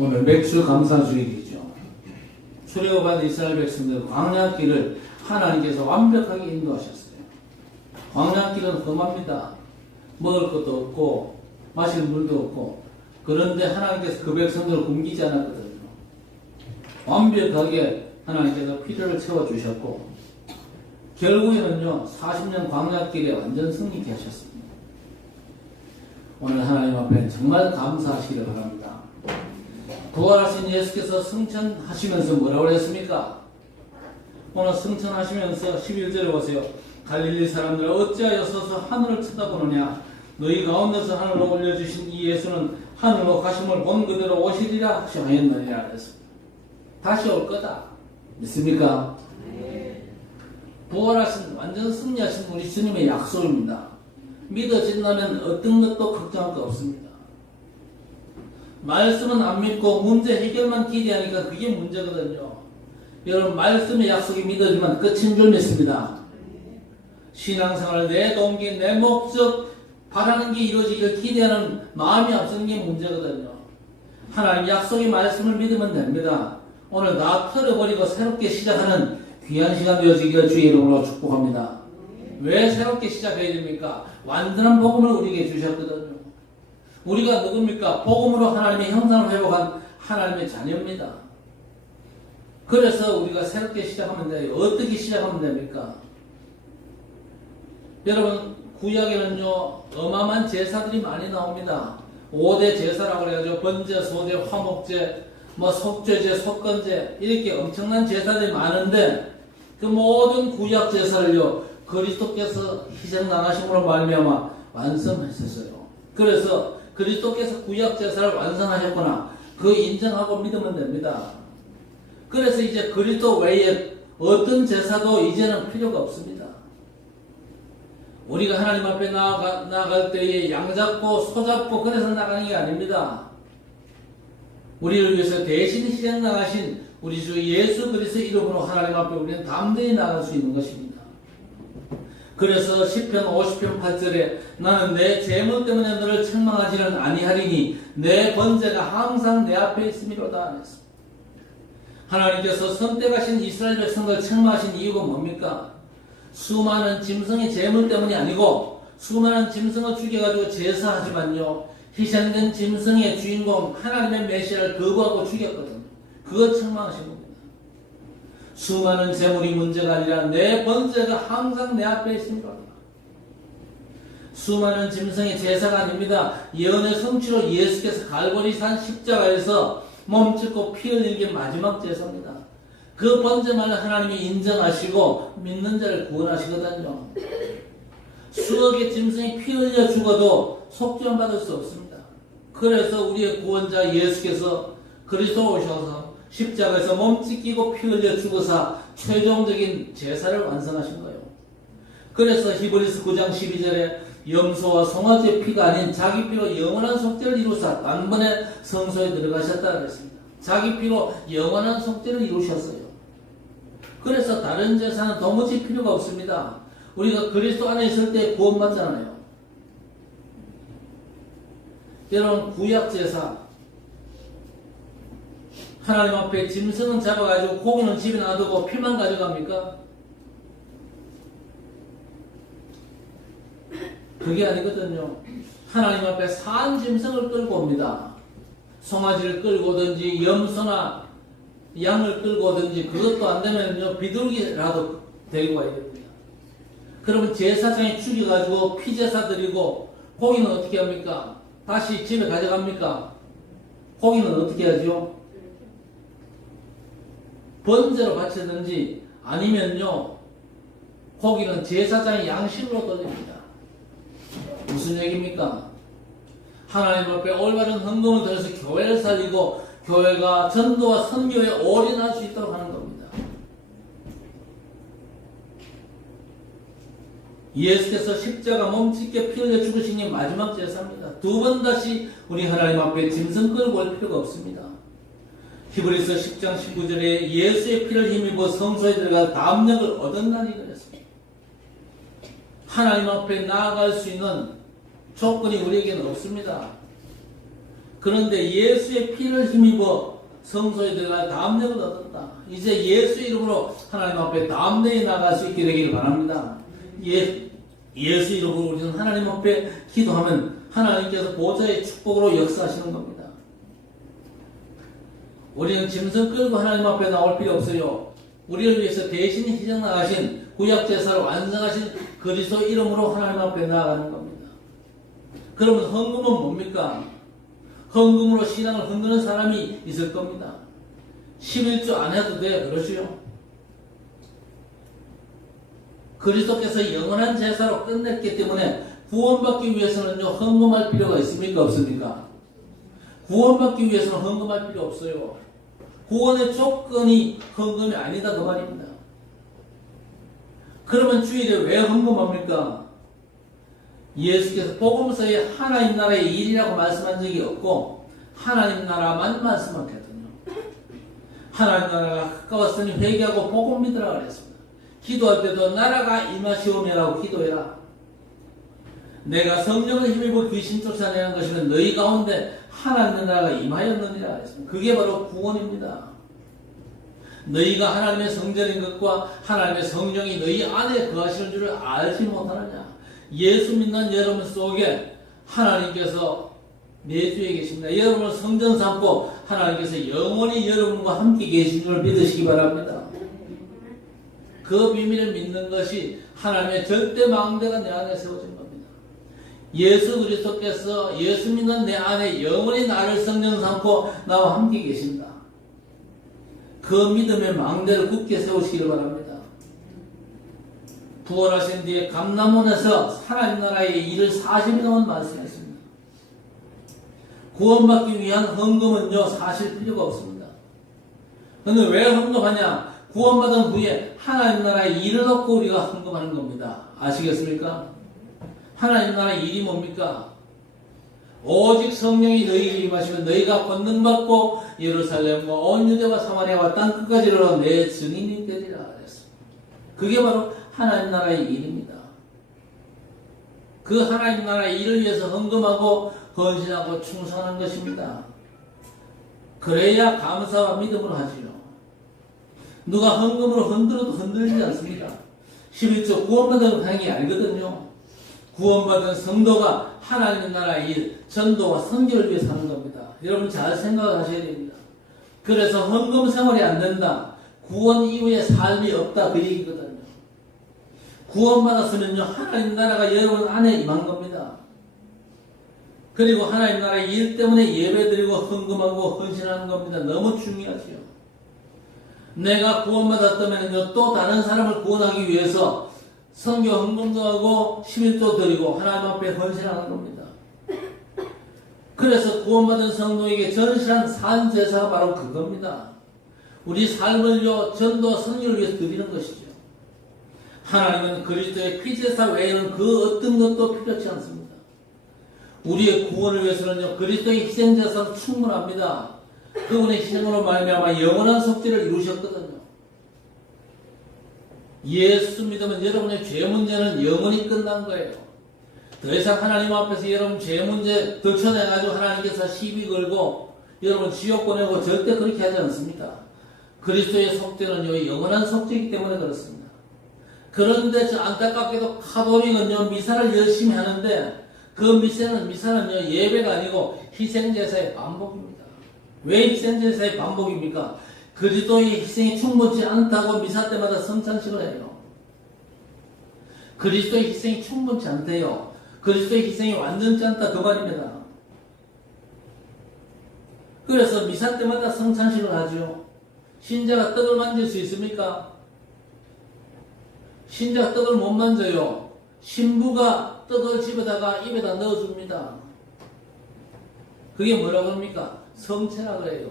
오늘 맥주 감사주일이죠. 출애굽한 이스라엘 백성들 광야길을 하나님께서 완벽하게 인도하셨어요. 광야길은 험합니다. 먹을 것도 없고 마실 물도 없고, 그런데 하나님께서 그 백성들을 굶기지 않았거든요. 완벽하게 하나님께서 필요를 채워주셨고, 결국에는요 40년 광야길에 완전 승리케 하셨습니다. 오늘 하나님 앞에 정말 감사하시기를 바랍니다. 부활하신 예수께서 승천하시면서 뭐라고 했습니까? 오늘 승천하시면서 11절에 보세요. 갈릴리 사람들아 어찌하여 서서 하늘을 쳐다보느냐? 너희 가운데서 하늘로 올려주신 이 예수는 하늘로 가심을 본 그대로 오시리라 하셨느니라 그랬습니다. 다시 올 거다. 믿습니까? 네. 부활하신 완전 승리하신 우리 주님의 약속입니다. 믿어진다면 어떤 것도 걱정할 거 없습니다. 말씀은 안 믿고 문제 해결만 기대하니까 그게 문제거든요. 여러분, 말씀의 약속이 믿어지면 끝인 줄 믿습니다. 신앙생활, 내 동기, 내 목적, 바라는 게 이루어지기를 기대하는 마음이 앞서는 게 문제거든요. 하나님 약속의 말씀을 믿으면 됩니다. 오늘 다 털어버리고 새롭게 시작하는 귀한 시간 되어지기를 주의 이름으로 축복합니다. 왜 새롭게 시작해야 됩니까? 완전한 복음을 우리에게 주셨거든요. 우리가 누굽니까? 복음으로 하나님의 형상을 회복한 하나님의 자녀입니다. 그래서 우리가 새롭게 시작하면 돼요. 어떻게 시작하면 됩니까? 여러분, 구약에는요 어마어마한 제사들이 많이 나옵니다. 5대 제사라고 그래가지고 번제, 소제, 화목제, 속죄제, 속건제, 이렇게 엄청난 제사들이 많은데, 그 모든 구약 제사를요 그리스도께서 희생 나가심으로 말미암아 완성하셨어요. 그래서 그리스도께서 구약 제사를 완성하셨구나, 그 인정하고 믿으면 됩니다. 그래서 이제 그리스도 외에 어떤 제사도 이제는 필요가 없습니다. 우리가 하나님 앞에 나아갈 때에 양 잡고 소 잡고 그래서 나가는 게 아닙니다. 우리를 위해서 대신 희생 나가신 우리 주 예수 그리스도 이름으로 하나님 앞에 우리는 담대히 나갈 수 있는 것입니다. 그래서 시편 50편 8절에 나는 내 재물 때문에 너를 책망하지는 아니하리니 내 번제가 항상 내 앞에 있음이로다 했습니다. 하나님께서 선택하신 이스라엘 백성들 책망하신 이유가 뭡니까? 수많은 짐승의 재물 때문이 아니고, 수많은 짐승을 죽여가지고 제사하지만요 희생된 짐승의 주인공 하나님의 메시아를 거부하고 죽였거든요. 그거 책망하신 겁니다. 수많은 재물이 문제가 아니라 내 번제가 항상 내 앞에 있습니다. 수많은 짐승의 제사가 아닙니다. 예언의 성취로 예수께서 갈보리산 십자가에서 몸짓고 피 흘리는 게 마지막 제사입니다. 그 번제만을 하나님이 인정하시고 믿는 자를 구원하시거든요. 수억의 짐승이 피 흘려 죽어도 속죄함 받을 수 없습니다. 그래서 우리의 구원자 예수께서 그리스도 오셔서 십자가에서 몸 찢기고 피 흘려 죽어서 최종적인 제사를 완성하신 거예요. 그래서 히브리서 9장 12절에 염소와 송아지의 피가 아닌 자기 피로 영원한 속죄를 이루사 단번에 성소에 들어가셨다 그랬습니다. 자기 피로 영원한 속죄를 이루셨어요. 그래서 다른 제사는 도무지 필요가 없습니다. 우리가 그리스도 안에 있을 때 구원받잖아요. 여러분, 구약 제사, 하나님 앞에 짐승은 잡아가지고 고기는 집에 놔두고 피만 가져갑니까? 그게 아니거든요. 하나님 앞에 산 짐승을 끌고 옵니다. 송아지를 끌고 오든지 염소나 양을 끌고 오든지, 그것도 안 되면요 비둘기라도 데리고 와야 됩니다. 그러면 제사장에 죽여가지고 피제사 드리고, 고기는 어떻게 합니까? 다시 집에 가져갑니까? 고기는 어떻게 하죠? 번제로 바치든지 아니면요 고기는 제사장의 양식으로 돌립니다. 무슨 얘기입니까? 하나님 앞에 올바른 헌금을 들여서 교회를 살리고 교회가 전도와 선교에 올인할 수 있도록 하는 겁니다. 예수께서 십자가 몸짓게 피 흘려 죽으신 게 마지막 제사입니다. 두 번 다시 우리 하나님 앞에 짐승 끌고 올 필요가 없습니다. 히브리서 10장 19절에 예수의 피를 힘입어 성소에 들어가 담력을 얻었나니 그랬습니다. 하나님 앞에 나아갈 수 있는 조건이 우리에게는 없습니다. 그런데 예수의 피를 힘입어 성소에 들어가 담력을 얻었다. 이제 예수 이름으로 하나님 앞에 담대히 나갈 수 있게 되기를 바랍니다. 예수 이름으로 우리는 하나님 앞에 기도하면 하나님께서 보좌의 축복으로 역사하시는 겁니다. 우리는 짐승 끌고 하나님 앞에 나올 필요 없어요. 우리를 위해서 대신 희생 나가신 구약제사를 완성하신 그리스도 이름으로 하나님 앞에 나아가는 겁니다. 그러면 헌금은 뭡니까? 헌금으로 신앙을 흔드는 사람이 있을 겁니다. 11조 안 해도 돼. 그러시오. 그리스도께서 영원한 제사로 끝냈기 때문에 구원받기 위해서는요, 헌금할 필요가 있습니까? 없습니까? 구원받기 위해서는 헌금할 필요 없어요. 구원의 조건이 헌금이 아니다. 그 말입니다. 그러면 주일에 왜 헌금합니까? 예수께서 복음서에 하나님 나라의 일이라고 말씀한 적이 없고 하나님 나라만 말씀하거든요. 하나님 나라가 가까웠으니 회개하고 복음 믿으라 그랬습니다. 기도할 때도 나라가 임하시오며라고 기도해라. 내가 성령을 힘입어 귀신 쫓아내는 것이면 너희 가운데 하나님의 나라가 임하였느니라 했습니다. 그게 바로 구원입니다. 너희가 하나님의 성전인 것과 하나님의 성령이 너희 안에 거하시는 줄을 알지 못하느냐. 예수 믿는 여러분 속에 하나님께서 내주에 계십니다. 여러분을 성전 삼고 하나님께서 영원히 여러분과 함께 계신 줄 믿으시기 바랍니다. 그 비밀을 믿는 것이 하나님의 절대 망대가 내 안에 세워진 겁니다. 예수 그리스도께서 예수 믿는 내 안에 영원히 나를 성전 삼고 나와 함께 계신다. 그 믿음의 망대를 굳게 세우시기를 바랍니다. 부활하신 뒤에 감람원에서 하나님 나라의 일을 40일 동안 말씀했습니다. 구원받기 위한 헌금은요, 사실 필요가 없습니다. 그런데 왜 헌금하냐? 구원받은 후에 하나님 나라의 일을 놓고 우리가 헌금하는 겁니다. 아시겠습니까? 하나님 나라의 일이 뭡니까? 오직 성령이 너희에게 임하시면 너희가 권능받고 예루살렘과 온 유대와 사마리아와 땅 끝까지 이르러 내 증인이 되리라 그랬습니다. 그게 바로 하나님 나라의 일입니다. 그 하나님 나라의 일을 위해서 헌금하고 헌신하고 충성하는 것입니다. 그래야 감사와 믿음으로 하지요. 누가 헌금으로 흔들어도 흔들리지 않습니다. 11조 구원받은 행위 알거든요. 구원받은 성도가 하나님 나라의 일, 전도와 선교를 위해서 하는 겁니다. 여러분 잘 생각하셔야 됩니다. 그래서 헌금 생활이 안 된다. 구원 이후에 삶이 없다. 그 얘기거든요. 구원받았으면요, 하나님 나라가 여러분 안에 임한 겁니다. 그리고 하나님 나라의 일 때문에 예배드리고 헌금하고 헌신하는 겁니다. 너무 중요하지요. 내가 구원받았다면요, 또 다른 사람을 구원하기 위해서 선교 헌금도 하고 11조 드리고 하나님 앞에 헌신하는 겁니다. 그래서 구원받은 성도에게 전실한 산제사가 바로 그겁니다. 우리 삶을요, 전도와 선교를 위해서 드리는 것이죠. 하나님은 그리스도의 피제사 외에는 그 어떤 것도 필요치 않습니다. 우리의 구원을 위해서는요, 그리스도의 희생제사로 충분합니다. 그분의 희생으로 말미암아 영원한 속죄를 이루셨거든요. 예수 믿으면 여러분의 죄 문제는 영원히 끝난 거예요. 더 이상 하나님 앞에서 여러분 죄 문제 들춰내가지고 하나님께서 시비 걸고 여러분 지옥 보내고 절대 그렇게 하지 않습니다. 그리스도의 속죄는요, 영원한 속죄이기 때문에 그렇습니다. 그런데 저 안타깝게도 카톨릭은요, 미사를 열심히 하는데 그 미사는요, 예배가 아니고 희생제사의 반복입니다. 왜 희생제사의 반복입니까? 그리스도의 희생이 충분치 않다고 미사 때마다 성찬식을 해요. 그리스도의 희생이 충분치 않대요. 그리스도의 희생이 완전치 않다 그 말입니다. 그래서 미사 때마다 성찬식을 하죠. 신자가 떡을 만질 수 있습니까? 신자가 떡을 못 만져요. 신부가 떡을 집에다가 입에다 넣어줍니다. 그게 뭐라고 합니까? 성체라 그래요.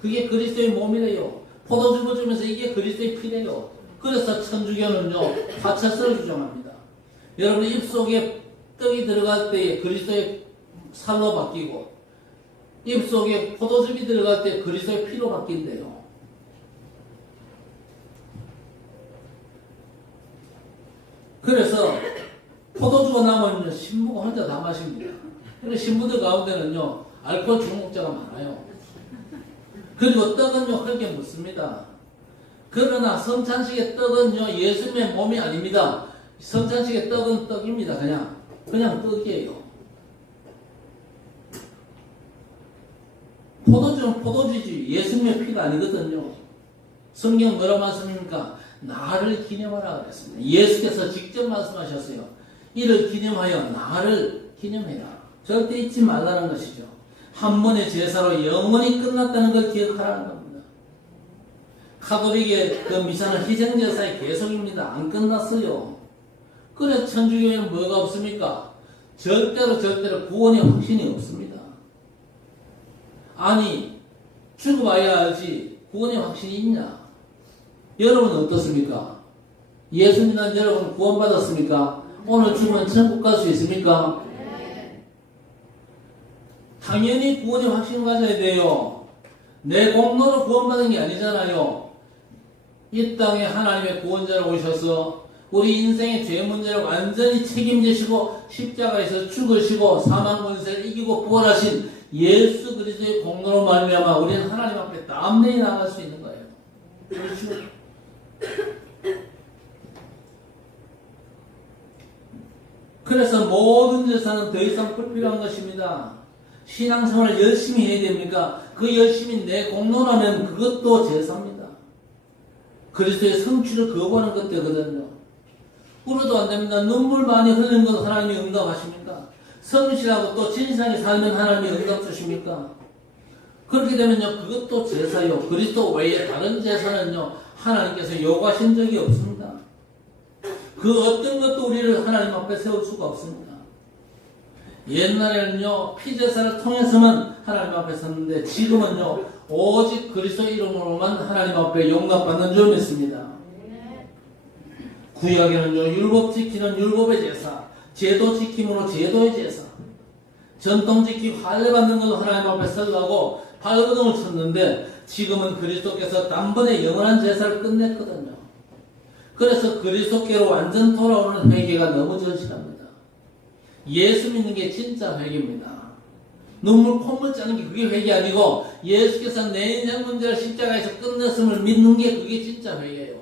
그게 그리스도의 몸이래요. 포도주를 주면서 이게 그리스도의 피래요. 그래서 천주교는요, 화채살을 주장합니다. 여러분 입속에 떡이 들어갈 때 그리스도의 살로 바뀌고 입속에 포도즙이 들어갈 때 그리스도의 피로 바뀐대요. 그래서 포도주가 남으면 신부가 혼자 다 마십니다. 그래서 신부들 가운데는요, 알코올 중독자가 많아요. 그리고 떡은요, 흙에 묻습니다. 그러나 성찬식의 떡은요, 예수님의 몸이 아닙니다. 성찬식의 떡은 떡입니다. 그냥 떡이에요. 포도주는 포도주지 예수님의 피가 아니거든요. 성경 뭐라고 말씀입니까? 나를 기념하라 그랬습니다. 예수께서 직접 말씀하셨어요. 이를 기념하여 나를 기념해라. 절대 잊지 말라는 것이죠. 한 번의 제사로 영원히 끝났다는 걸 기억하라는 겁니다. 가톨릭의 그 미사는 희생제사의 계속입니다. 안 끝났어요. 그래서 천주교에는 뭐가 없습니까? 절대로 구원의 확신이 없습니다. 아니, 죽어봐야 알지 구원의 확신이 있냐? 여러분은 어떻습니까? 예수 믿는 여러분 구원받았습니까? 오늘 죽으면 천국 갈 수 있습니까? 당연히 구원의 확신을 가져야 돼요. 내 공로로 구원받은 게 아니잖아요. 이 땅에 하나님의 구원자로 오셔서 우리 인생의 죄 문제를 완전히 책임지시고 십자가에서 죽으시고 사망 권세를 이기고 부활하신 예수 그리스도의 공로로 말미암아 우리는 하나님 앞에 담대히 나갈 수 있는 거예요. 그렇죠? 그래서 모든 제사는 더 이상 불필요한 것입니다. 신앙생활을 열심히 해야 됩니까? 그 열심히 내 공로라면 그것도 제사입니다. 그리스도의 성취를 거부하는 것 되거든요. 울어도 안 됩니다. 눈물 많이 흘리는 건 하나님이 응답하십니까? 성실하고 또 진실하게 살면 하나님이 응답 주십니까? 그렇게 되면요, 그것도 제사요. 그리스도 외에 다른 제사는요, 하나님께서 요구하신 적이 없습니다. 그 어떤 것도 우리를 하나님 앞에 세울 수가 없습니다. 옛날에는요, 피제사를 통해서만 하나님 앞에 섰는데 지금은요, 오직 그리스도 이름으로만 하나님 앞에 용납받는 줄 믿습니다. 구약에는요, 율법 지키는 율법의 제사, 제도 지킴으로 제도의 제사, 전통 지키고 할례 받는 것도 하나님 앞에 서려고 발버둥을 쳤는데 지금은 그리스도께서 단번에 영원한 제사를 끝냈거든요. 그래서 그리스도께로 완전 돌아오는 회개가 너무 절실합니다. 예수 믿는 게 진짜 회개입니다. 눈물 콧물 짜는 게 그게 회개 아니고 예수께서 내 인생 문제를 십자가에서 끝냈음을 믿는 게 그게 진짜 회개예요.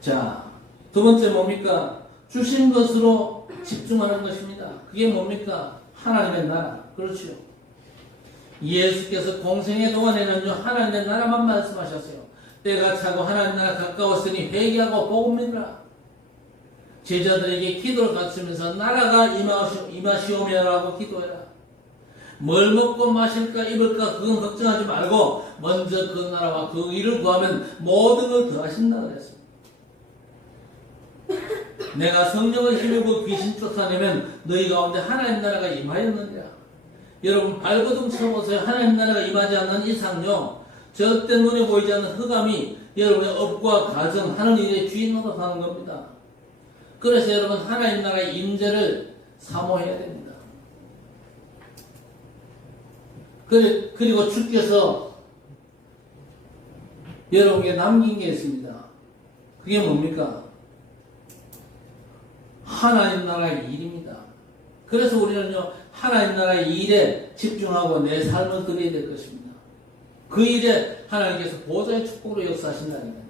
자, 두 번째 뭡니까? 주신 것으로 집중하는 것입니다. 그게 뭡니까? 하나님의 나라. 그렇죠. 예수께서 공생의 동안에는요, 하나님의 나라만 말씀하셨어요. 때가 차고 하나님 나라 가까웠으니 회개하고 복음 믿으라. 제자들에게 기도를 갖추면서 나라가 임하시오며라고 기도해라. 뭘 먹고 마실까 입을까 그건 걱정하지 말고 먼저 그 나라와 그 일을 구하면 모든 걸 더하신다 그랬습니다. 내가 성령을 힘입고 귀신 쫓아내면 너희 가운데 하나님 나라가 임하였느니라. 여러분 발버둥 쳐보세요. 하나님 나라가 임하지 않는 이상요, 절대 눈에 보이지 않는 흑암이 여러분의 업과 가정, 하는 일의 주인 노릇하는 겁니다. 그래서 여러분 하나님 나라의 임재를 사모해야 됩니다. 그리고 주께서 여러분에게 남긴 게 있습니다. 그게 뭡니까? 하나님 나라의 일입니다. 그래서 우리는요, 하나님 나라의 일에 집중하고 내 삶을 드려야 될 것입니다. 그 일에 하나님께서 보좌의 축복으로 역사하신다니까요.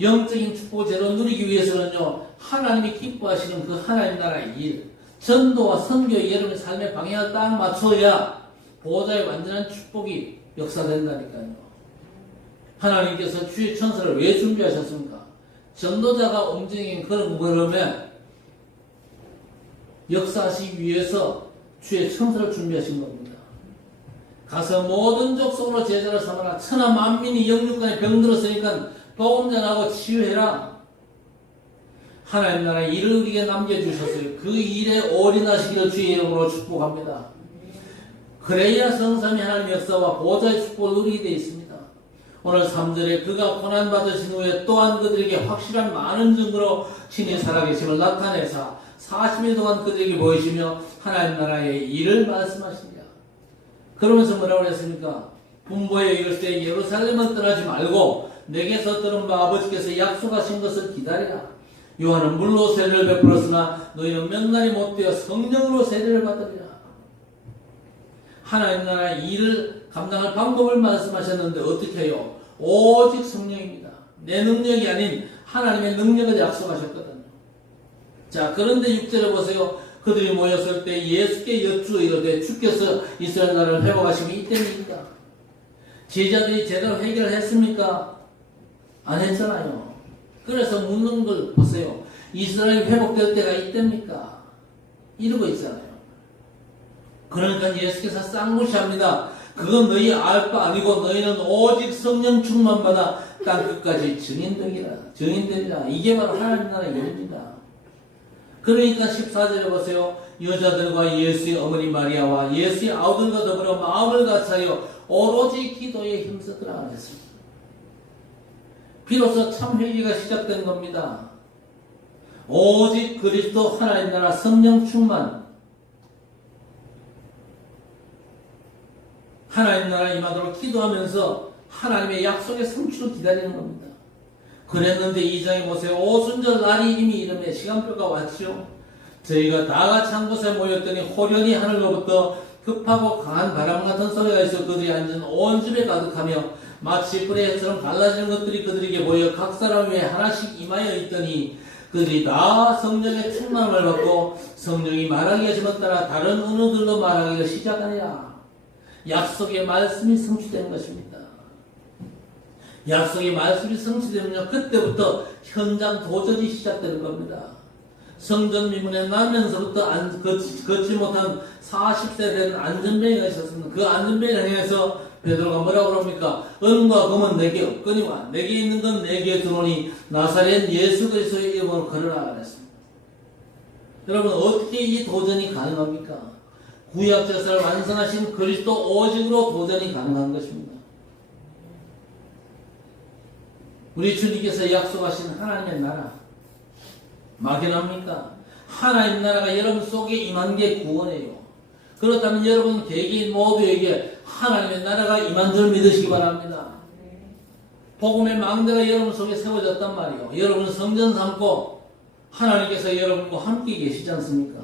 영적인 축복을 제대로 누리기 위해서는요, 하나님이 기뻐하시는 그 하나님 나라의 일, 전도와 선교의 여러분의 삶의 방향을 딱 맞춰야 보좌의 완전한 축복이 역사된다니까요. 하나님께서 주의 천사를 왜 준비하셨습니까? 전도자가 움직인 그런 걸음에 역사하시기 위해서 주의 천사를 준비하신 겁니다. 가서 모든 족속으로 제자를 삼아라. 천하 만민이 영육간에 병들었으니까 복음 전하고 치유해라. 하나님 나라의 일을 우리에게 남겨주셨어요. 그 일에 올인하시기를 주의 이름으로 축복합니다. 그래야 성삼위 하나님 역사와 보좌의 축복을 누리게 되어 있습니다. 오늘 3절에 그가 고난받으신 후에 또한 그들에게 확실한 많은 증거로 신의 살아계심을 나타내사 40일 동안 그들에게 보이시며 하나님 나라의 일을 말씀하십니다. 그러면서 뭐라고 했습니까? 분보에 이를 때 예루살렘을 떠나지 말고 내게서 들은 바 아버지께서 약속하신 것을 기다리라. 요한은 물로 세례를 베풀었으나 너희는 몇 날이 못되어 성령으로 세례를 받으리라. 하나님 나라 일을 감당할 방법을 말씀하셨는데 어떻게 해요? 오직 성령입니다. 내 능력이 아닌 하나님의 능력을 약속하셨거든요. 자, 그런데 6절에 보세요. 그들이 모였을 때 예수께 여쭈어 이르되 주께서 이스라엘 나라를 회복하시면 이때입니다. 제자들이 제대로 해결했습니까? 안 했잖아요. 그래서 묻는 걸 보세요. 이스라엘이 회복될 때가 이때입니까? 이러고 있잖아요. 그러니까 예수께서 쌍무시합니다. 그건 너희 알 바 아니고 너희는 오직 성령 충만 받아 땅 끝까지 증인되리라. 이게 바로 하나님 나라의 일입니다. 그러니까 14절에 보세요. 여자들과 예수의 어머니 마리아와 예수의 아우들과 더불어 마음을 같이하여 오로지 기도에 힘쓰더라 했습니다. 비로소 참 회개가 시작된 겁니다. 오직 그리스도 하나님 나라 성령 충만, 하나님 나라 임하도록 기도하면서 하나님의 약속의 성취를 기다리는 겁니다. 그랬는데 2장에 보세요. 오순절 날이 이미 이름에 시간표가 왔죠. 저희가 다 같이 한 곳에 모였더니 호련히 하늘로부터 급하고 강한 바람 같은 소리가 있어 그들이 앉은 온 집에 가득하며 마치 뿌레처럼 갈라지는 것들이 그들에게 모여 각 사람 위에 하나씩 임하여 있더니 그들이 다 성령의 충만함을 받고 성령이 말하기 하심에 따라 다른 언어들로 말하기를 시작하니라. 약속의 말씀이 성취된 것입니다. 약속의 말씀이 성취되면요, 그때부터 현장 도전이 시작될 겁니다. 성전 미문에 나면서부터 걷지 못한 40세 된 안전뱅이가 있었습니다. 그 안전뱅이를 향해서 베드로가 뭐라고 그럽니까? 은과 금은 내게 없거니와 내게 있는 건 내게 주노니 나사렛 예수 그리스도의 이름으로 걸으라 그랬습니다. 여러분, 어떻게 이 도전이 가능합니까? 구약 제사를 완성하신 그리스도 오직으로 도전이 가능한 것입니다. 우리 주님께서 약속하신 하나님의 나라 막연합니까? 하나님 나라가 여러분 속에 임한 게 구원이에요. 그렇다면 여러분 개개인 모두에게 하나님의 나라가 임한 줄 믿으시기 바랍니다. 복음의 망대가 여러분 속에 세워졌단 말이에요. 여러분 성전 삼고 하나님께서 여러분과 함께 계시지 않습니까?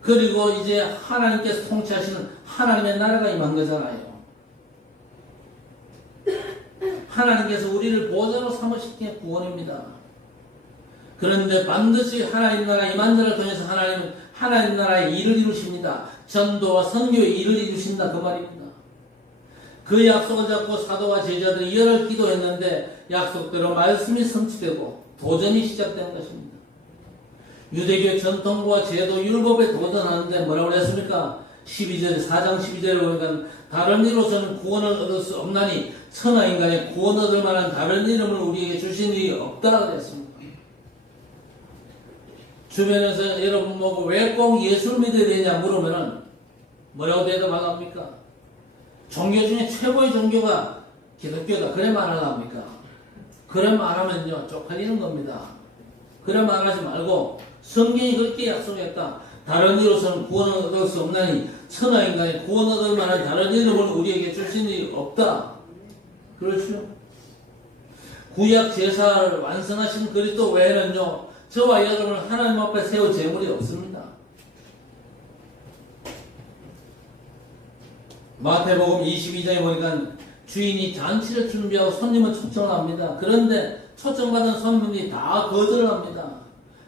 그리고 이제 하나님께서 통치하시는 하나님의 나라가 임한 거잖아요. 하나님께서 우리를 보좌로 삼으신 게 구원입니다. 그런데 반드시 하나님 나라 임한 자를 통해서 하나님은 하나님 나라의 일을 이루십니다. 전도와 선교의 일을 이루신다 그 말입니다. 그 약속을 잡고 사도와 제자들이 열흘 기도했는데 약속대로 말씀이 성취되고 도전이 시작된 것입니다. 유대교의 전통과 제도 율법에 도전하는데 뭐라고 했습니까? 4장 12절에 보니까 다른 이로서는 구원을 얻을 수 없나니 천하 인간의 구원 얻을 만한 다른 이름을 우리에게 주신 일이 없다 그랬습니다. 주변에서 여러분 보고 왜 꼭 예수를 믿어야 되냐 물으면은 뭐라고 대답합니까? 종교 중에 최고의 종교가 기독교다. 그래 말하랍니까? 그래 말하면요 쪽팔리는 겁니다. 그래 말하지 말고 성경이 그렇게 약속했다. 다른 이로서는 구원을 얻을 수 없나니 천하 인간의 구원 얻을 만한 다른 이름을 우리에게 주신 일이 없다. 그렇죠? 구약 제사를 완성하신 그리스도 외에는요 저와 여러분을 하나님 앞에 세울 재물이 없습니다. 마태복음 22장에 보니까 주인이 잔치를 준비하고 손님을 초청을 합니다. 그런데 초청받은 손님들이 다 거절을 합니다.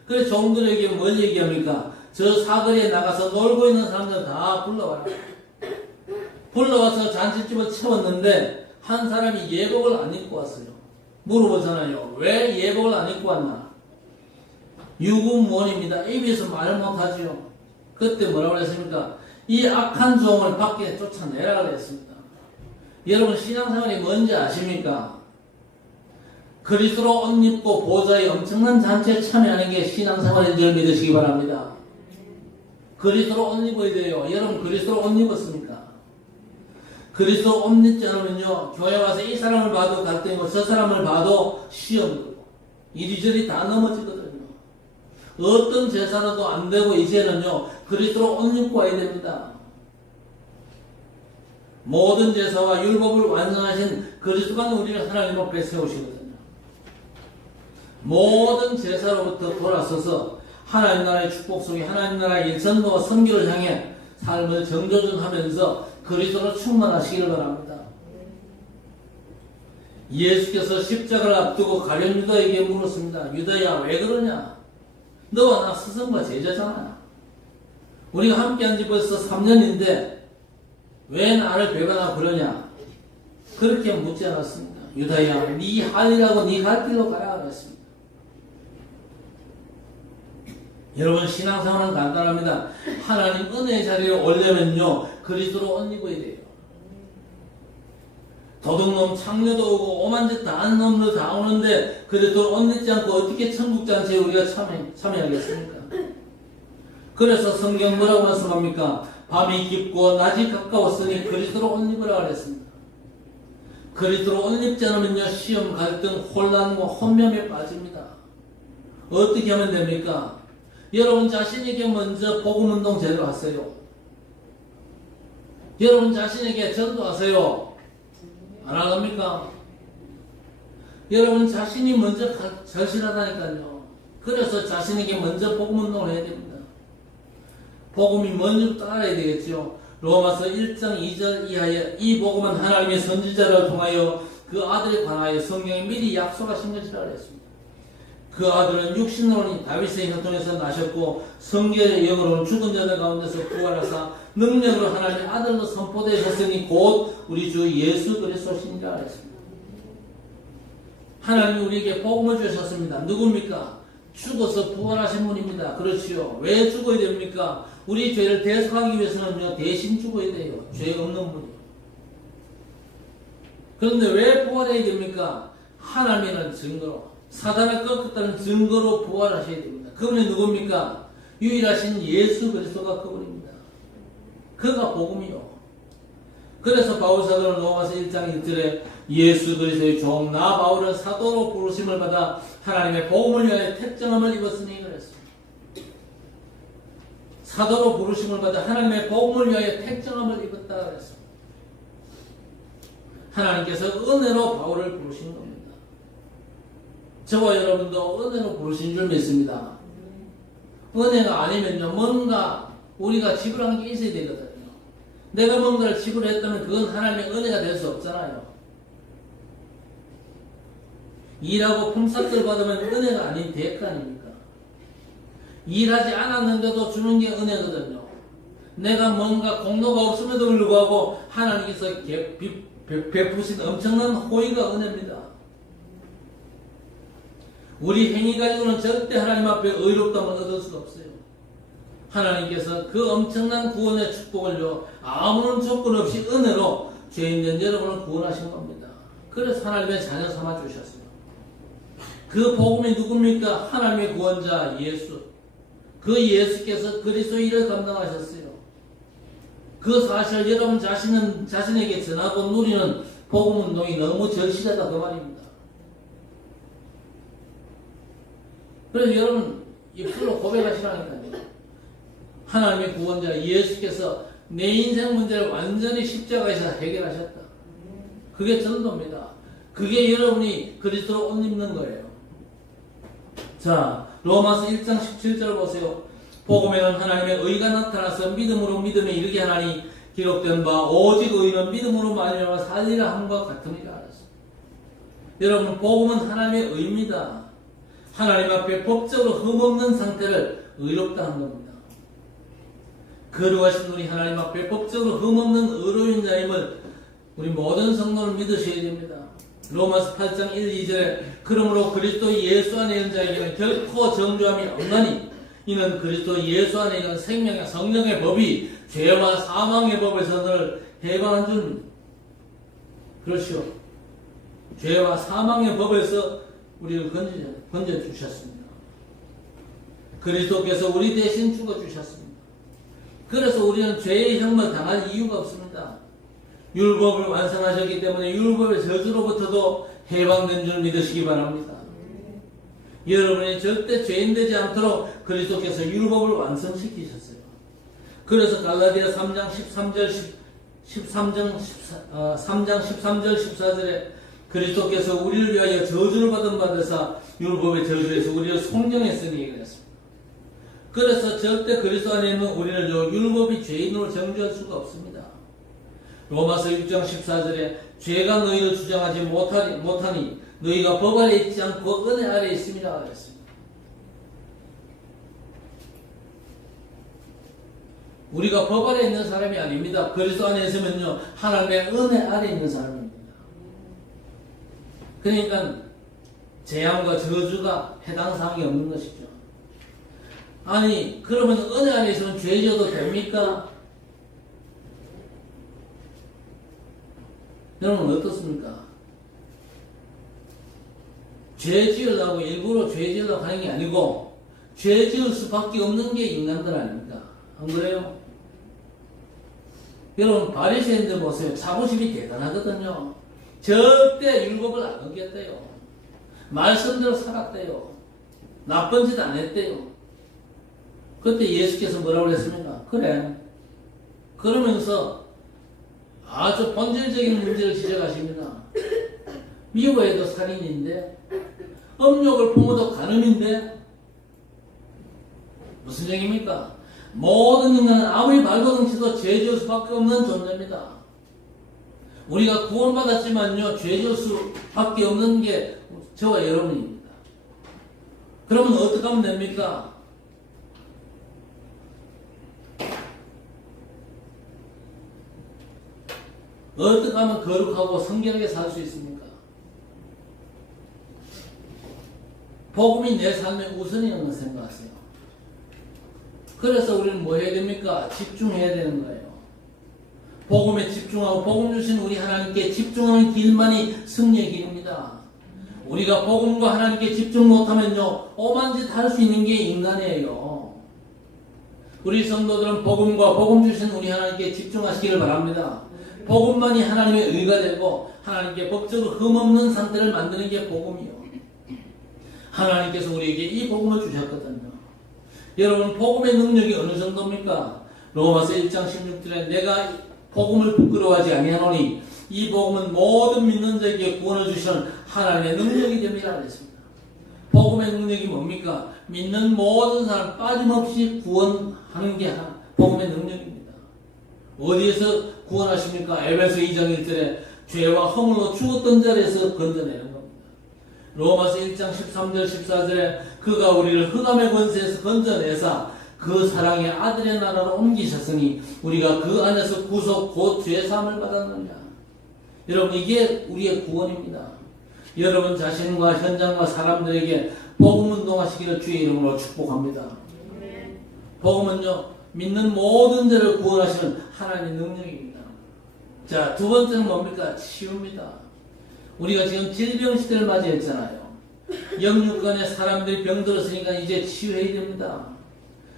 그래서 종들에게 뭘 얘기합니까? 저 사거리에 나가서 놀고 있는 사람들 다 불러와라. 불러와서 잔치집을 채웠는데 한 사람이 예복을 안 입고 왔어요. 물어보잖아요. 왜 예복을 안 입고 왔나? 유구무원입니다. 입에서 말을 못하지요. 그때 뭐라고 했습니까? 이 악한 종을 밖에 쫓아내라 그랬습니다. 여러분 신앙생활이 뭔지 아십니까? 그리스도로 옷 입고 보좌의 엄청난 잔치에 참여하는 게 신앙생활인 줄 믿으시기 바랍니다. 그리스도로 옷 입어야 돼요. 여러분 그리스도로 옷 입었습니까? 그리스도로 옷 입지 않으면요 교회 와서 이 사람을 봐도 갈등이고 저 사람을 봐도 시험이고 이리저리 다 넘어지거든요. 어떤 제사라도 안 되고 이제는요 그리스도로 옷 입고 와야 됩니다. 모든 제사와 율법을 완성하신 그리스도가 우리를 하나님 앞에 세우시거든요. 모든 제사로부터 돌아서서 하나님 나라의 축복 속에 하나님 나라의 일천도와 선교를 향해 삶을 정조준하면서 그리스도로 충만하시기를 바랍니다. 예수께서 십자가를 앞두고 가룟 유다에게 물었습니다. 유다야, 왜 그러냐? 너와 나 스승과 제자잖아. 우리가 함께한 지 벌써 3년인데 왜 나를 배반하고 그러냐? 그렇게 묻지 않았습니다. 유다야, 네 할 일하고 네 갈 길로 가라 그랬습니다. 여러분, 신앙생활은 간단합니다. 하나님 은혜의 자리에 오려면요, 그리스도로 옷 입어야 돼요. 도둑놈, 창녀도 오고 오만 짓 다 하는 놈도 다 오는데 그리스도로 옷 입지 않고 어떻게 천국 잔치에 우리가 참여하겠습니까? 그래서 성경 뭐라고 말씀합니까? 밤이 깊고 낮이 가까웠으니 그리스도로 옷 입으라 그랬습니다. 그리스도로 옷 입지 않으면요, 시험, 갈등, 혼란과 혼명에 빠집니다. 어떻게 하면 됩니까? 여러분 자신에게 먼저 복음운동 제대로 하세요. 여러분 자신에게 전도하세요. 안 하랍니까? 여러분 자신이 먼저 절실하다니까요. 그래서 자신에게 먼저 복음운동을 해야 됩니다. 복음이 먼저 따라야 되겠죠. 로마서 1장 2절 이하에 이 복음은 하나님의 선지자를 통하여 그 아들에 관하여 성경에 미리 약속하신 것이라 그랬습니다. 그 아들은 육신으로는 다윗의 혈통에서 나셨고 성결의 영으로는 죽은 자들 가운데서 부활하사 능력으로 하나님의 아들로 선포되셨으니 곧 우리 주 예수 그리스도시니라 했습니다. 하나님이 우리에게 복음을 주셨습니다. 누굽니까? 죽어서 부활하신 분입니다. 그렇지요. 왜 죽어야 됩니까? 우리 죄를 대속하기 위해서는요, 대신 죽어야 돼요. 죄 없는 분이요. 그런데 왜 부활해야 됩니까? 하나님이라는 증거로, 사단을 꺾었다는 증거로 부활하셔야 됩니다. 그분이 누굽니까? 유일하신 예수 그리스도가 그분입니다. 그가 복음이요. 그래서 바울 사도는 로마서 1장 1절에 예수 그리스도의 종 나 바울은 사도로 부르심을 받아 하나님의 복음을 위하여 택정함을 입었으니 그랬습니다. 사도로 부르심을 받아 하나님의 복음을 위하여 택정함을 입었다 그랬습니다. 하나님께서 은혜로 바울을 부르신 겁니다. 저와 여러분도 은혜로 부르신 줄 믿습니다. 은혜가 아니면요, 뭔가 우리가 지불한 게 있어야 되거든요. 내가 뭔가를 지불했다면 그건 하나님의 은혜가 될 수 없잖아요. 일하고 품삯을 받으면 은혜가 아닌 대가 아닙니까? 일하지 않았는데도 주는 게 은혜거든요. 내가 뭔가 공로가 없음에도 불구하고 하나님께서 베푸신 엄청난 호의가 은혜입니다. 우리 행위 가지고는 절대 하나님 앞에 의롭다함을 얻을 수가 없어요. 하나님께서 그 엄청난 구원의 축복을요, 아무런 조건 없이 은혜로 죄인된 여러분을 구원하신 겁니다. 그래서 하나님의 자녀 삼아 주셨어요. 그 복음이 누굽니까? 하나님의 구원자 예수. 그 예수께서 그리스도의 일을 감당하셨어요. 그 사실을 여러분 자신에게 전하고 누리는 복음 운동이 너무 절실하다 그 말입니다. 그래서 여러분 입술로 고백하시라니까요. 하나님의 구원자 예수께서 내 인생 문제를 완전히 십자가에서 해결하셨다. 그게 전도입니다. 그게 여러분이 그리스도로 옷 입는 거예요. 자, 로마서 1장 17절 보세요. 복음에는 하나님의 의가 나타나서 믿음으로 믿음에 이르게 하나니 기록된 바 오직 의는 믿음으로 말미암아 살리라 함과 같음이라 하셨습니다. 여러분, 복음은 하나님의 의입니다. 하나님 앞에 법적으로 흠없는 상태를 의롭다 한 겁니다. 거룩하신 우리 하나님 앞에 법적으로 흠없는 의로운 자임을 우리 모든 성도는 믿으셔야 됩니다. 로마서 8장 1, 2절에 그러므로 그리스도 예수 안에 있는 자에게는 결코 정죄함이 없나니 이는 그리스도 예수 안에 있는 생명의 성령의 법이 죄와 사망의 법에서 늘 해방한 줄입니다. 그렇죠. 죄와 사망의 법에서 우리를 건져주셨습니다. 그리스도께서 우리 대신 죽어주셨습니다. 그래서 우리는 죄의 형벌 당할 이유가 없습니다. 율법을 완성하셨기 때문에 율법의 저주로부터도 해방된 줄 믿으시기 바랍니다. 여러분이 절대 죄인 되지 않도록 그리스도께서 율법을 완성시키셨어요. 그래서 갈라디아 3장 13절 14절에 그리스도께서 우리를 위하여 저주를 받은 바 되사 율법의 저주에서 우리를 속량했으니 얘기를 했습니다. 그래서 절대 그리스도 안에 있는 우리를 율법이 죄인으로 정죄할 수가 없습니다. 로마서 6장 14절에 죄가 너희를 주장하지 못하니 너희가 법 아래 있지 않고 은혜 아래 있음이라 그랬습니다. 우리가 법 아래 있는 사람이 아닙니다. 그리스도 안에 있으면요 하나님의 은혜 아래 있는 사람입니다. 그러니까 재앙과 저주가 해당 사항이 없는 것이죠. 아니 그러면 은혜 안에 있으면 죄 지어도 됩니까? 여러분 어떻습니까? 죄 지으려고 일부러 죄 지으려고 하는 게 아니고 죄 지을 수밖에 없는 게 인간들 아닙니까? 안 그래요? 여러분 바리새인들 보세요. 자부심이 대단하거든요. 절대 율법을 안 어겼대요. 말씀대로 살았대요. 나쁜 짓 안 했대요. 그때 예수께서 뭐라고 했습니까? 그래. 그러면서 아주 본질적인 문제를 지적하십니다. 미워해도 살인인데 음욕을 품어도 간음인데 무슨 얘기입니까? 모든 인간은 아무리 발버둥쳐도 죄 지을 수밖에 없는 존재입니다. 우리가 구원받았지만요 죄 지을 수밖에 없는 게 저와 여러분입니다. 그러면 어떻게 하면 됩니까? 어떻게 하면 거룩하고 성결하게 살 수 있습니까? 복음이 내 삶의 우선이라는 생각하세요. 그래서 우리는 뭐 해야 됩니까? 집중해야 되는 거예요. 복음에 집중하고 복음 주신 우리 하나님께 집중하는 길만이 승리의 길입니다. 우리가 복음과 하나님께 집중 못하면요 오만 짓 할 수 있는 게 인간이에요. 우리 성도들은 복음과 복음 주신 우리 하나님께 집중하시기를 바랍니다. 복음만이 하나님의 의가 되고 하나님께 법적으로 흠없는 상태를 만드는 게 복음이요. 하나님께서 우리에게 이 복음을 주셨거든요. 여러분 복음의 능력이 어느 정도입니까? 로마서 1장 16절에 내가 복음을 부끄러워하지 아니하노니 이 복음은 모든 믿는 자에게 구원을 주시는 하나님의 능력이 됩니다 그랬습니다. 복음의 능력이 뭡니까? 믿는 모든 사람 빠짐없이 구원하는 게 복음의 능력입니다. 어디에서 구원하십니까? 에베소 2장 1절에 죄와 허물로 죽었던 자리에서 건져내는 겁니다. 로마서 1장 13절 14절에 그가 우리를 흑암의 권세에서 건져내사 그 사랑의 아들의 나라로 옮기셨으니 우리가 그 안에서 구속 곧 죄사함을 받았느냐. 여러분 이게 우리의 구원입니다. 여러분 자신과 현장과 사람들에게 복음 운동하시기를 주의 이름으로 축복합니다. 복음은요 믿는 모든 자를 구원하시는 하나님의 능력입니다. 자, 두 번째는 뭡니까? 치유입니다. 우리가 지금 질병 시대를 맞이했잖아요. 영육간에 사람들이 병들었으니까 이제 치유해야 됩니다.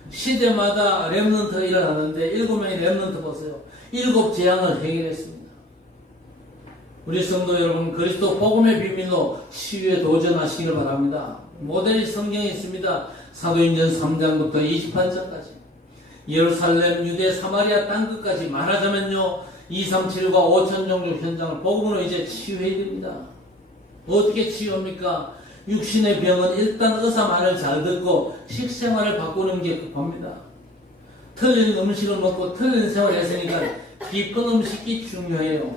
시대마다 렘넌트가 일어나는데 7명의 렘넌트 보세요. 7 재앙을 해결했습니다. 우리 성도 여러분 그리스도 복음의 비밀로 치유에 도전하시기를 바랍니다. 모델이 성경에 있습니다. 사도행전 3장부터 28장까지 예루살렘, 유대, 사마리아 땅끝까지 말하자면요 237과 5천 종족 현장을 복음으로 이제 치유해야 됩니다. 어떻게 치유합니까? 육신의 병은 일단 의사 말을 잘 듣고 식생활을 바꾸는 게 급합니다. 틀린 음식을 먹고 틀린 생활을 했으니까 깊은 음식이 중요해요.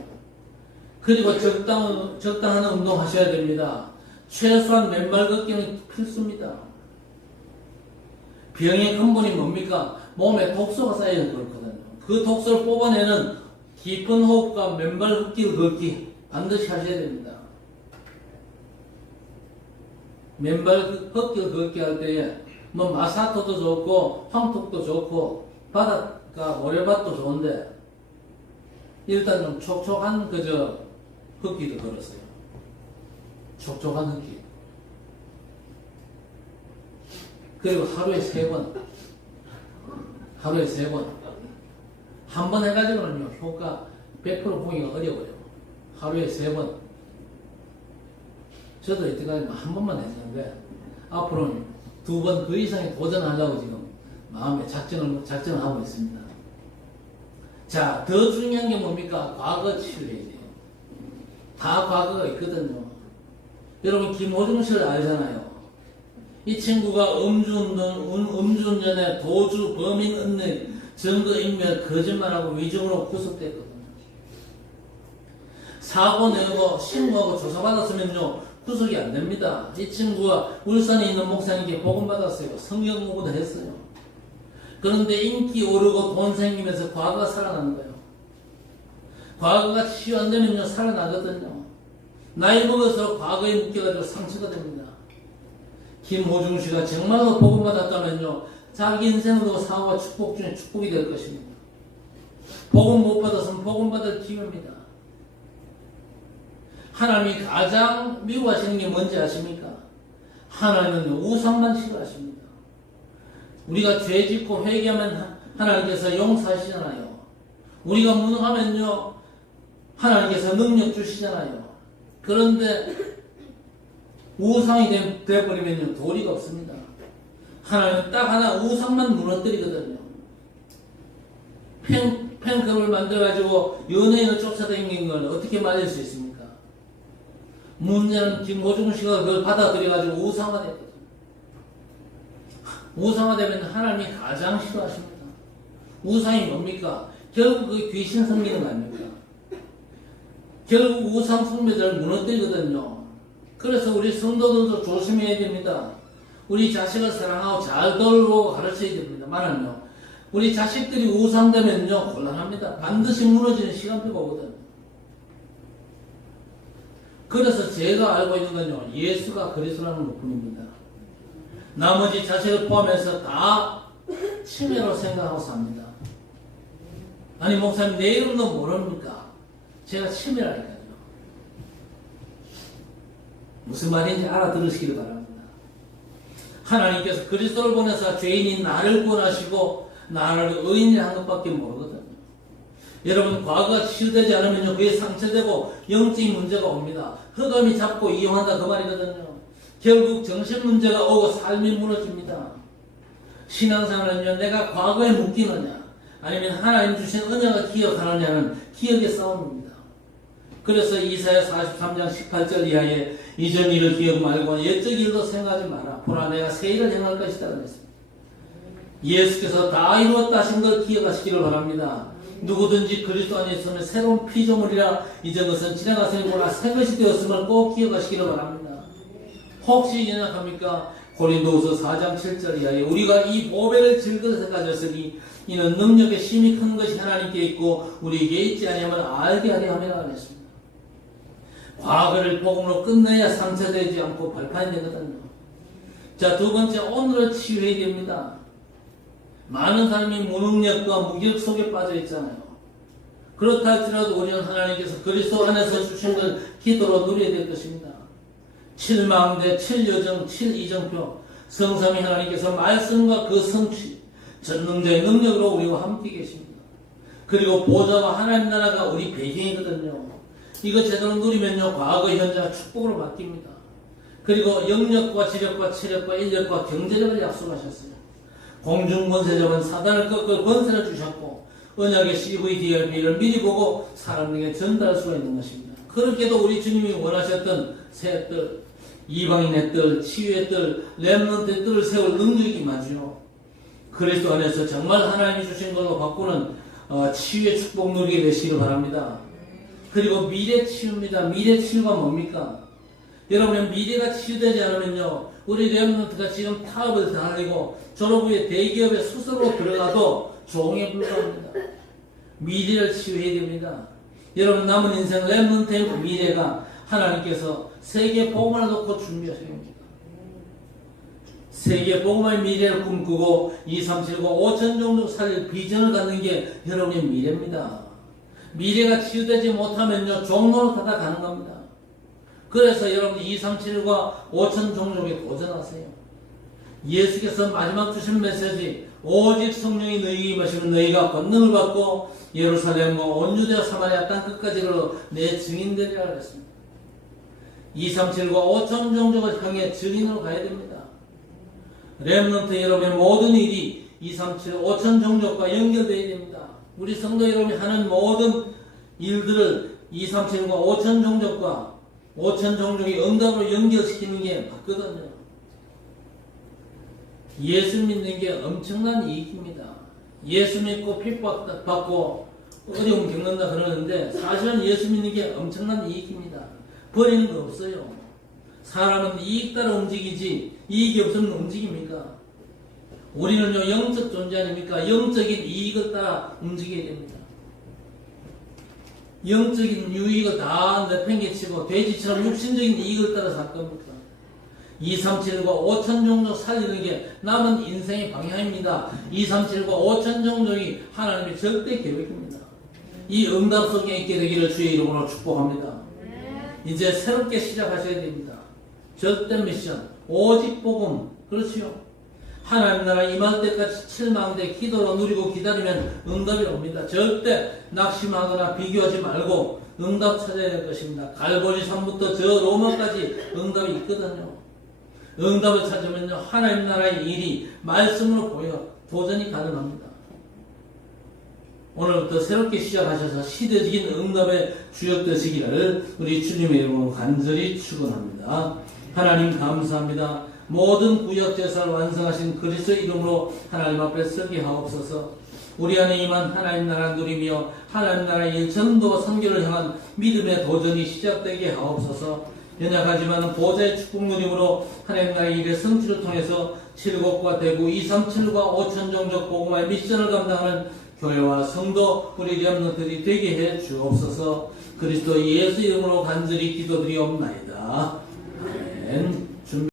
그리고 적당한 운동 하셔야 됩니다. 최소한 맨발 걷기는 필수입니다. 병의 근본이 뭡니까? 몸에 독소가 쌓여서 그렇거든요. 그 독소를 뽑아내는 깊은 호흡과 맨발 걷기 반드시 하셔야 됩니다. 맨발 걷기 할 때에 뭐 마사토도 좋고 황토도 좋고 바닷가 모래밭도 좋은데 일단 좀 촉촉한 걷기도 걸었어요. 촉촉한 걷기. 그리고 하루에 3번. 하루에 3번. 한 번 해가지고는요, 효과 100% 보기가 어려워요. 하루에 3번. 저도 이때까지 한 번만 했는데, 앞으로는 2번 그 이상에 도전하려고 지금 마음에 작전을 하고 있습니다. 자, 더 중요한 게 뭡니까? 과거 치료해야 돼요. 다 과거가 있거든요. 여러분, 김호중 씨를 알잖아요. 이 친구가 음주운전에 도주, 범인 은닉, 증거인멸, 거짓말하고 위증으로 구속됐거든요. 사고 내고 신고하고 조사받았으면요 구속이 안 됩니다. 이 친구가 울산에 있는 목사님께 복음받았어요. 성경 공부도 했어요. 그런데 인기 오르고 돈 생기면서 과거가 살아나는 거예요. 과거가 치유 안 되면요 살아나거든요. 나이 먹어서 과거에 묶여가지고 상처가 됩니다. 김호중 씨가 정말로 복음받았다면요 자기 인생으로 사고와 축복 중에 축복이 될 것입니다. 복음 못 받았으면 복음받을 기회입니다. 하나님이 가장 미워하시는 게 뭔지 아십니까? 하나님은 우상만 싫어하십니다. 우리가 죄 짓고 회개하면 하나님께서 용서하시잖아요. 우리가 무능하면요 하나님께서 능력 주시잖아요. 그런데 우상이 되어버리면요 도리가 없습니다. 하나님은 딱 하나 우상만 무너뜨리거든요. 팬클럽을 만들어가지고 연예인을 쫓아다니는 걸 어떻게 말릴 수 있습니까? 문제는 김호중 씨가 그걸 받아들여가지고 우상화됐거든요. 우상화되면 하나님이 가장 싫어하십니다. 우상이 뭡니까? 결국 그 귀신 섬기는 거 아닙니까? 결국 우상 숭배자를 무너뜨리거든요. 그래서 우리 성도들도 조심해야 됩니다. 우리 자식을 사랑하고 잘 돌보고 가르쳐야 됩니다. 말하면 우리 자식들이 우상되면요 곤란합니다. 반드시 무너지는 시간표가 오거든요. 그래서 제가 알고 있는 건요 예수가 그리스도라는 것뿐입니다. 나머지 자식을 포함해서 다 치매로 생각하고 삽니다. 아니 목사님 내 이름도 모릅니까? 제가 치매라니까요. 무슨 말인지 알아들으시기를 바랍니다. 하나님께서 그리스도를 보내서 죄인인 나를 구원하시고 나를 의인이라 한 것밖에 모르거든요. 여러분 과거가 치유되지 않으면 그게 상처되고 영적인 문제가 옵니다. 흑암이 잡고 이용한다 그 말이거든요. 결국 정신 문제가 오고 삶이 무너집니다. 신앙생활은요 내가 과거에 묶이느냐 아니면 하나님 주신 은혜를 기억하느냐는 기억의 싸움입니다. 그래서 이사야 43장 18절 이하에 이전 일을 기억 말고 옛적 일도 생각하지 마라. 보라 내가 새 일을 행할 것이다 그랬습니다. 예수께서 다 이루었다 하신 걸 기억하시기를 바랍니다. 누구든지 그리스도 안에 있으면 새로운 피조물이라 이전 것은 지나갔으니 보라 새 것이 되었음을 꼭 기억하시기를 바랍니다. 혹시 연약합니까? 고린도후서 4장 7절 이하에 우리가 이 보배를 즐거워서 가졌으니 이는 능력의 심히 큰 것이 하나님께 있고 우리에게 있지 아니하면 알게 하려 함이라 하였습니다. 과거를 복음으로 끝내야 상처되지 않고 발판이 되거든요. 자, 두 번째 오늘을 치유해야 됩니다. 많은 사람이 무능력과 무기력 속에 빠져 있잖아요. 그렇다 할지라도 우리는 하나님께서 그리스도 안에서 주신 걸 기도로 누려야 될 것입니다. 7망대, 7여정, 7이정표 성삼위 하나님께서 말씀과 그 성취 전능자의 능력으로 우리와 함께 계십니다. 그리고 보좌와 하나님 나라가 우리 배경이거든요. 이거 제대로 누리면요 과거, 현재가 축복으로 바뀝니다. 그리고 영력과 지력과 체력과 인력과 경제력을 약속하셨어요. 공중권세 잡은 사단을 꺾을 권세를 주셨고 언약의 CVDRP를 미리 보고 사람에게 전달할 수가 있는 것입니다. 그렇게도 우리 주님이 원하셨던 새 뜰, 이방인의 뜰, 치유의 뜰, 렘넌트의 뜰을 세울 능력이 임하지요. 그리스도 안에서 정말 하나님이 주신 걸로 바꾸는 치유의 축복 누리게 되시기를 바랍니다. 그리고 미래 치유입니다. 미래 치유가 뭡니까? 여러분 미래가 치유되지 않으면요 우리 렘넌트가 지금 타업을 달리고 졸업 후에 대기업에 수석으로 들어가도 종에 불과합니다. 미래를 치유해야 됩니다. 여러분 남은 인생 렘넌트의 미래가 하나님께서 세계 복음을 놓고 준비하셔야 됩니다. 세계 복음의 미래를 꿈꾸고 2, 3, 7, 9, 5천 종족 살릴 비전을 갖는 게 여러분의 미래입니다. 미래가 치유되지 못하면요 종로로 가는 겁니다. 그래서 여러분 2, 3, 7과 5천 종족에 도전하세요. 예수께서 마지막 주신 메시지 오직 성령이 너희에게 임하시면 너희가 권능을 받고 예루살렘과 온 유대와 사마리아 땅 끝까지로 내 증인되리라 그랬습니다. 2, 3, 7과 5천 종족을 향해 증인으로 가야 됩니다. 렘넌트 여러분의 모든 일이 2, 3, 7, 5천 종족과 연결되어야 됩니다. 우리 성도 여러분이 하는 모든 일들을 2, 3, 7과 5천 종족과 5천 종족이 응답으로 연결시키는 게 맞거든요. 예수 믿는 게 엄청난 이익입니다. 예수 믿고 핍박받고 어려움 겪는다 그러는데 사실은 예수 믿는 게 엄청난 이익입니다. 버리는 거 없어요. 사람은 이익 따라 움직이지 이익이 없으면 움직입니까? 우리는요 영적 존재 아닙니까? 영적인 이익을 따라 움직여야 됩니다. 영적인 유익을 다 내팽개치고 돼지처럼 육신적인 이익을 따라 살 겁니까? 237과 5천 종족 살리는 게 남은 인생의 방향입니다. 237과 5천 종족이 하나님의 절대 계획입니다. 이 응답 속에 있게 되기를 주의 이름으로 축복합니다. 이제 새롭게 시작하셔야 됩니다. 절대 미션, 오직 복음, 그렇지요. 하나님 나라 임할 때까지 칠망대 기도로 누리고 기다리면 응답이 옵니다. 절대 낙심하거나 비교하지 말고 응답 찾아야 될 것입니다. 갈보리 산부터 저 로마까지 응답이 있거든요. 응답을 찾으면요 하나님 나라의 일이 말씀으로 보여 도전이 가능합니다. 오늘부터 새롭게 시작하셔서 시대적인 응답의 주역 되시기를 우리 주님의 이름으로 간절히 축원합니다. 하나님 감사합니다. 모든 구역 제사를 완성하신 그리스도의 이름으로 하나님 앞에 서게 하옵소서. 우리 안에 임한 하나님 나라 누리며 하나님 나라의 일 전도 선교를 향한 믿음의 도전이 시작되게 하옵소서. 연약하지만 보좌의 축복 누림으로 하나님 나라의 일의 성취를 통해서 칠곡과 대구 237과 5천 종족 복음화의 미션을 감당하는 교회와 성도 우리 렘넌트들이 되게 해 주옵소서. 그리스도 예수 이름으로 간절히 기도드리옵나이다. 아멘.